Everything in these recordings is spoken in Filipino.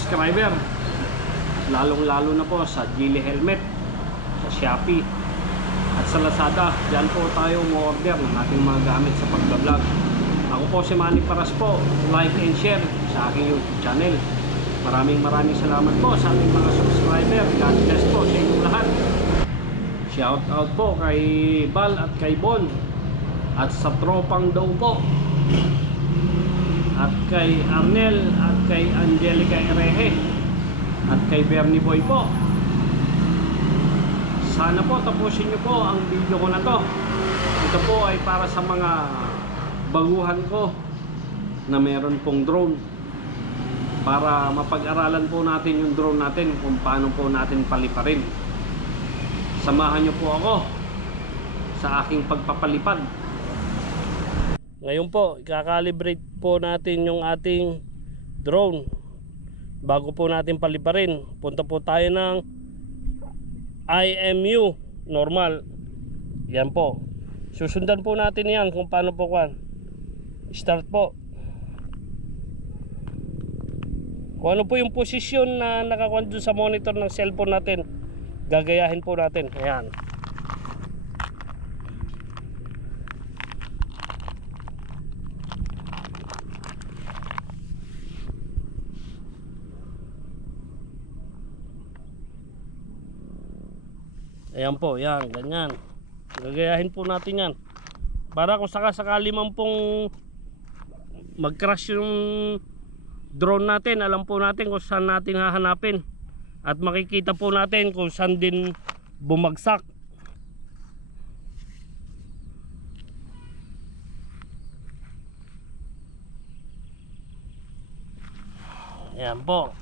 subscriber, lalong lalo na po sa Geely Helmet, sa Shopee at sa Lazada. Diyan po tayo umorder ng ating mga gamit sa pagbablog. Ako po si Manny Paras po. Like and share sa aking YouTube channel. Maraming salamat po sa ating mga subscriber. God bless po sa inyong lahat. Shout out po kay Bal at kay Bon at sa tropang daw po, at kay Arnel at kay Angelica Ereje at kay Bernie Boy po. Sana po tapusin nyo po ang video ko na to. Ito po ay para sa mga baguhan ko na meron pong drone, para mapag-aralan po natin yung drone natin kung paano po natin paliparin. Samahan nyo po ako sa aking pagpapalipad. Ngayon po, i-calibrate po natin yung ating drone. Bago po natin paliparin, punta po tayo ng IMU normal. Yan po. Susundan po natin yan kung paano po kan. Start po. Kung ano po yung posisyon na nakakuha dun sa monitor ng cellphone natin, gagayahin po natin. Ayan. Ayan po, yan, ganyan. Gagayahin po natin yan. Para kung sakasakali man pong mag-crash yung drone natin, alam po natin kung saan natin hahanapin. At makikita po natin kung saan din bumagsak. Ayan po.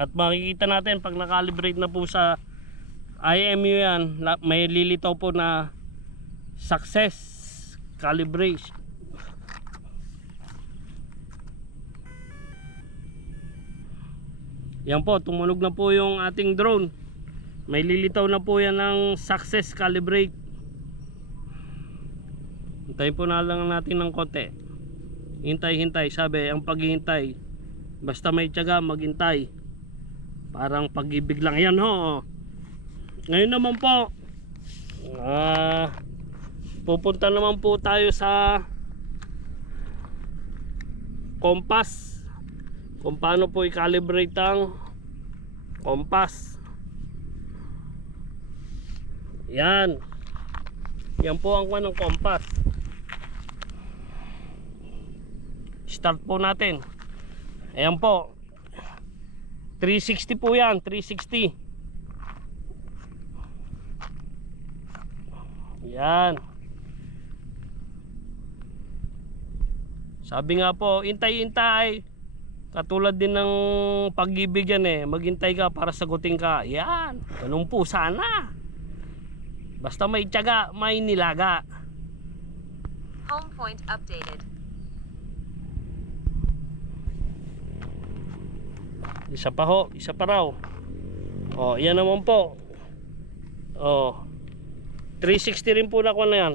At makikita natin pag nakalibrate na po sa IMU yan, may lilitaw po na success calibration. Yan po, tumunog na po yung ating drone. May lilitaw na po yan ng success calibrate. Hintayin po na lang natin ng konti. Hintay, sabi, ang paghihintay, basta may tiyaga, maghintay. Parang pag-ibig lang yan ho. Ngayon naman po, pupunta naman po tayo sa compass, kung paano po i-calibrate ang compass. Yan po ang kuha ng compass. Start po natin. Ayan po, 360 po yan, 360. Yan. Sabi nga po, hintay. Katulad din ng pag-ibig yan eh. Maghintay ka para sagutin ka. Yan. Ganun po sana. Basta may tiyaga, may nilaga. Home point updated. Isa pa ho, isa pa raw. Oh, yan naman po. Oh, 360 rin po na ko na yan.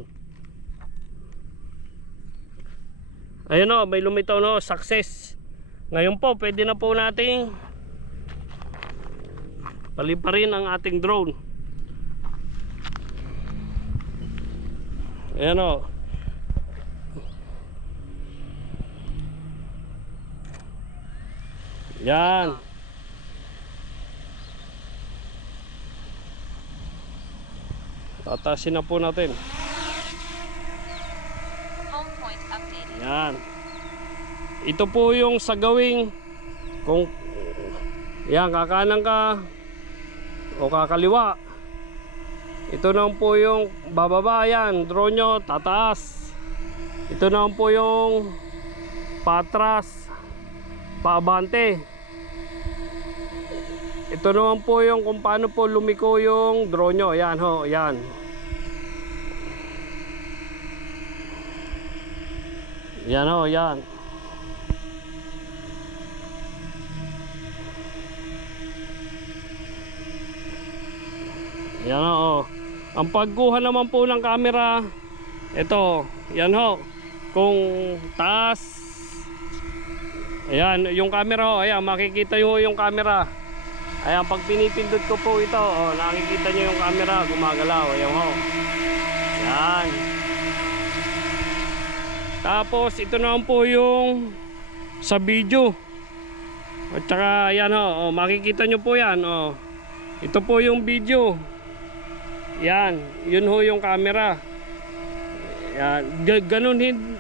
Ayun o, may lumitaw na success. Ngayon po, pwede na po nating paliparin ang ating drone. Ayan o. Yan. Tatasin na po natin. Home point updated. Yan. Ito po yung sa gawing kung yan, kakanan ka o kakaliwa. Ito naman po yung bababa, yan, drone nyo, tataas. Ito naman po yung patras, paabante. Ito naman po yung kung paano po lumiko yung drone nyo. Yan ho, yan. Yan ho, yan. Yan ho. Ang pagkuha naman po ng camera, ito, yan ho. Kung taas, Ayan, yung camera oh, ayan, makikita nyo yung camera. Ayan, pag pinipindot ko po ito, oh, nakikita nyo yung camera, gumagalaw. Ayan ho. Ayan. Tapos, ito naman po yung sa video. At saka, ayan ho, oh, makikita nyo po yan. Oh. Ito po yung video. Ayan, yun ho yung camera. Ayan,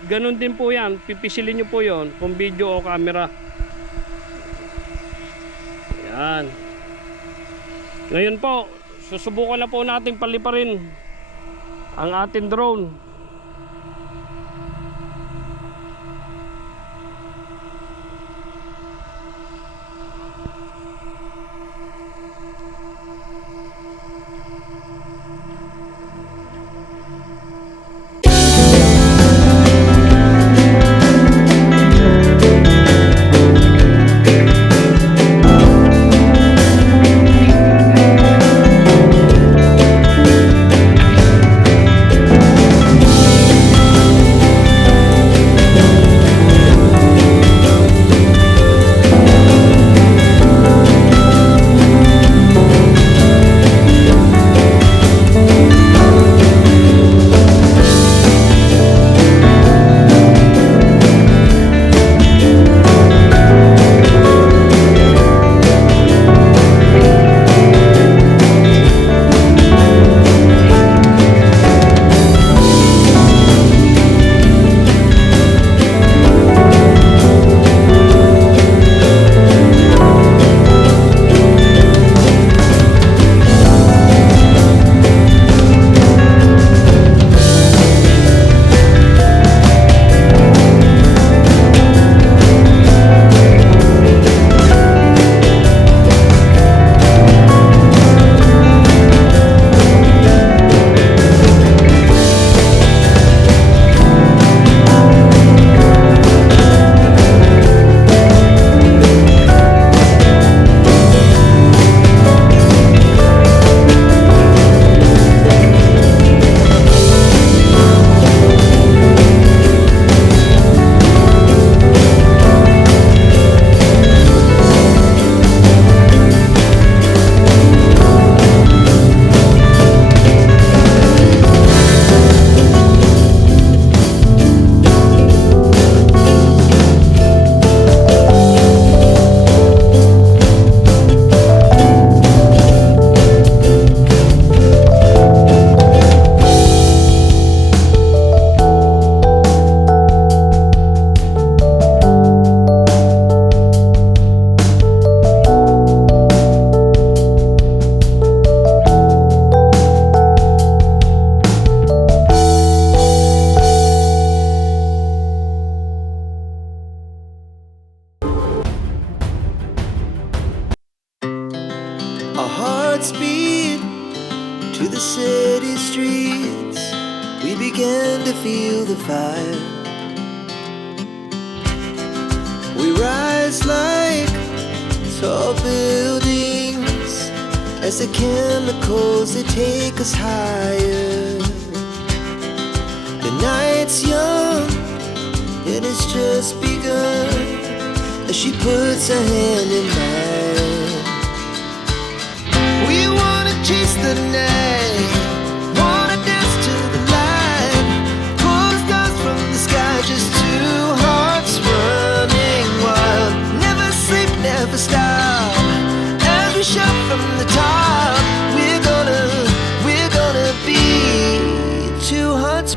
ganun din po yan. Pipisilin nyo po yon kung video o camera. Ayan. Ngayon po, susubukan na po natin paliparin ang ating drone. Our hearts beat to the city streets. We began to feel the fire. We rise like tall buildings as the chemicals, they take us higher. The night's young and it's just begun as she puts her hand in mine. We wanna chase the night, wanna dance to the light, pull the stars from the sky, just two hearts running wild. Never sleep, never stop, as we shout from the top. We're gonna be two hearts.